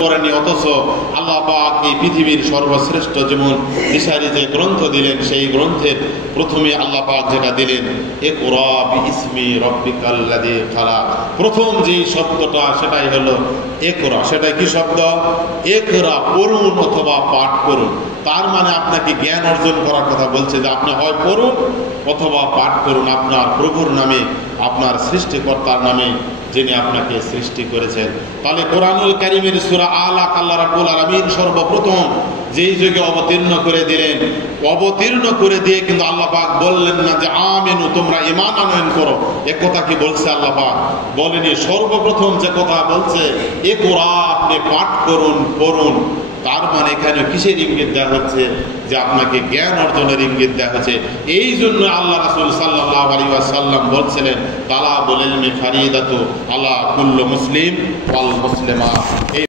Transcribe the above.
করেনি, অথচ আল্লাহ পাক এই পৃথিবীর সর্বশ্রেষ্ঠ যেমন নিসারী যে গ্রন্থ দিলেন, সেই গ্রন্থের প্রথমে আল্লাহ পাক যেটা দিলেন, ইকরা বিইসমি রাব্বিকাল্লাযী খালাক। প্রথম যেই শব্দটা সেটাই হলো ইকরা। সেটাই কি শব্দ? ইকরা, পড়ুন অথবা পাঠ করুন। তার মানে আপনাকে জ্ঞান অর্জন করার কথা বলছে, যে আপনি হয় পড়ুন অথবা পাঠ করুন আপনার প্রভুর নামে, আপনার সৃষ্টিকর্তার নামে, যিনি আপনাকে সৃষ্টি করেছেন। তাহলে কোরআনুল কারীমের সূরা আলাক আল্লাহ রাব্বুল আলামিন সর্বপ্রথম যেই যুগে অবতীর্ণ করে দিলেন, অবতীর্ণ করে দিয়ে কিন্তু আল্লাহ পাক বললেন না যে আমিনু, তোমরা ঈমান আনয়ন করো। এ কথা কি বলছে আল্লাহ পাক? বলেনি। সর্বপ্রথম যে কথা বলছে, ইকরা, আপনি পাঠ করুন, পড়ুন। তার মানে এখানে কিসের ইঙ্গিত দেওয়া হচ্ছে? যে আপনাকে জ্ঞান অর্জনের ইঙ্গিত দেওয়া হচ্ছে। এই জন্য আল্লাহ রাসূল সাল্লাল্লাহু আলাইহি ওয়াসাল্লাম বলছিলেন, তালাবুল ইলমি ফারিদাতু আলা কুল্লি মুসলিম ওয়াল মুসলিমা। এই